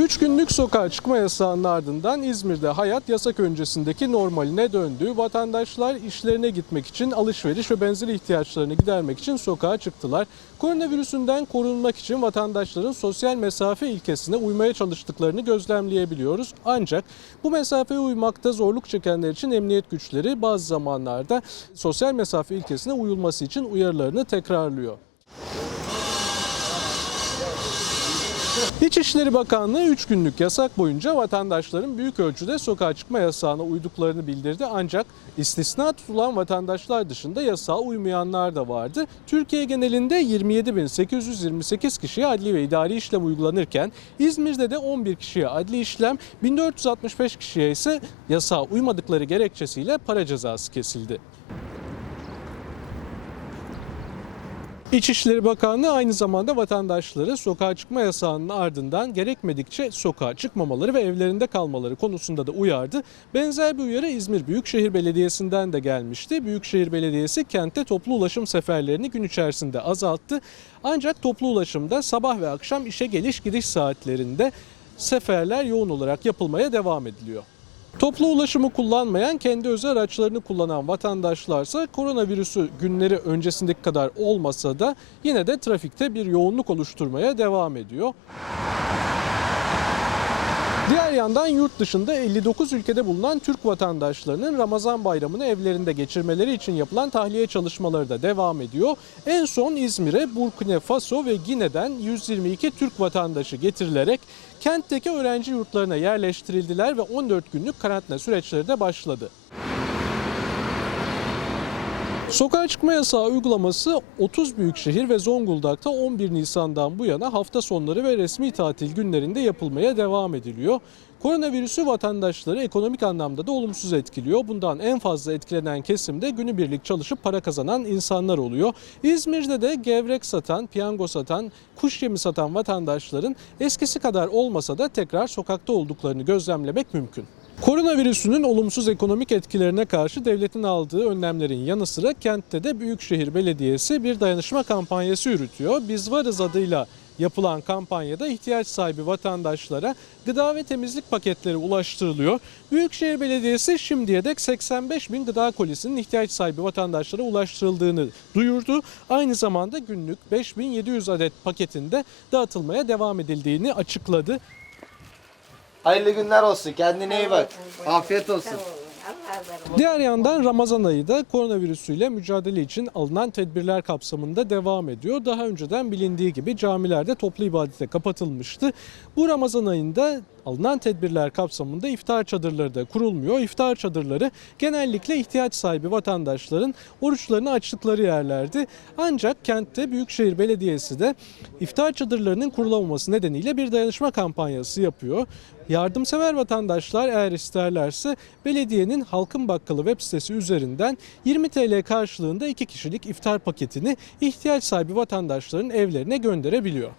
3 günlük sokağa çıkma yasağının ardından İzmir'de hayat yasak öncesindeki normaline döndü. Vatandaşlar işlerine gitmek için alışveriş ve benzeri ihtiyaçlarını gidermek için sokağa çıktılar. Koronavirüsünden korunmak için vatandaşların sosyal mesafe ilkesine uymaya çalıştıklarını gözlemleyebiliyoruz. Ancak bu mesafeye uymakta zorluk çekenler için emniyet güçleri bazı zamanlarda sosyal mesafe ilkesine uyulması için uyarılarını tekrarlıyor. İçişleri Bakanlığı 3 günlük yasak boyunca vatandaşların büyük ölçüde sokağa çıkma yasağına uyduklarını bildirdi. Ancak istisna tutulan vatandaşlar dışında yasağa uymayanlar da vardı. Türkiye genelinde 27.828 kişiye adli ve idari işlem uygulanırken İzmir'de de 11 kişiye adli işlem, 1465 kişiye ise yasağa uymadıkları gerekçesiyle para cezası kesildi. İçişleri Bakanlığı aynı zamanda vatandaşları sokağa çıkma yasağının ardından gerekmedikçe sokağa çıkmamaları ve evlerinde kalmaları konusunda da uyardı. Benzer bir uyarı İzmir Büyükşehir Belediyesi'nden de gelmişti. Büyükşehir Belediyesi kentte toplu ulaşım seferlerini gün içerisinde azalttı. Ancak toplu ulaşımda sabah ve akşam işe geliş gidiş saatlerinde seferler yoğun olarak yapılmaya devam ediliyor. Toplu ulaşımı kullanmayan, kendi özel araçlarını kullanan vatandaşlarsa koronavirüsü günleri öncesindeki kadar olmasa da yine de trafikte bir yoğunluk oluşturmaya devam ediyor. Diğer yandan yurt dışında 59 ülkede bulunan Türk vatandaşlarının Ramazan bayramını evlerinde geçirmeleri için yapılan tahliye çalışmaları da devam ediyor. En son İzmir'e Burkina Faso ve Gine'den 122 Türk vatandaşı getirilerek kentteki öğrenci yurtlarına yerleştirildiler ve 14 günlük karantina süreçleri de başladı. Sokağa çıkma yasağı uygulaması 30 büyükşehir ve Zonguldak'ta 11 Nisan'dan bu yana hafta sonları ve resmi tatil günlerinde yapılmaya devam ediliyor. Koronavirüsü vatandaşları ekonomik anlamda da olumsuz etkiliyor. Bundan en fazla etkilenen kesimde günübirlik çalışıp para kazanan insanlar oluyor. İzmir'de de gevrek satan, piyango satan, kuş yemi satan vatandaşların eskisi kadar olmasa da tekrar sokakta olduklarını gözlemlemek mümkün. Koronavirüsünün olumsuz ekonomik etkilerine karşı devletin aldığı önlemlerin yanı sıra kentte de Büyükşehir Belediyesi bir dayanışma kampanyası yürütüyor. Biz varız adıyla yapılan kampanyada ihtiyaç sahibi vatandaşlara gıda ve temizlik paketleri ulaştırılıyor. Büyükşehir Belediyesi şimdiye dek 85 bin gıda kolisinin ihtiyaç sahibi vatandaşlara ulaştırıldığını duyurdu. Aynı zamanda günlük 5700 adet paketinde dağıtılmaya devam edildiğini açıkladı. Hayırlı günler olsun. Kendine iyi bak. Afiyet olsun. Diğer yandan Ramazan ayı da koronavirüsüyle mücadele için alınan tedbirler kapsamında devam ediyor. Daha önceden bilindiği gibi camilerde toplu ibadete kapatılmıştı. Bu Ramazan ayında alınan tedbirler kapsamında iftar çadırları da kurulmuyor. İftar çadırları genellikle ihtiyaç sahibi vatandaşların oruçlarını açtıkları yerlerdi. Ancak kentte Büyükşehir Belediyesi de iftar çadırlarının kurulamaması nedeniyle bir dayanışma kampanyası yapıyor. Yardımsever vatandaşlar eğer isterlerse belediyenin Halkın Bakkalı web sitesi üzerinden 20 TL karşılığında 2 kişilik iftar paketini ihtiyaç sahibi vatandaşların evlerine gönderebiliyor.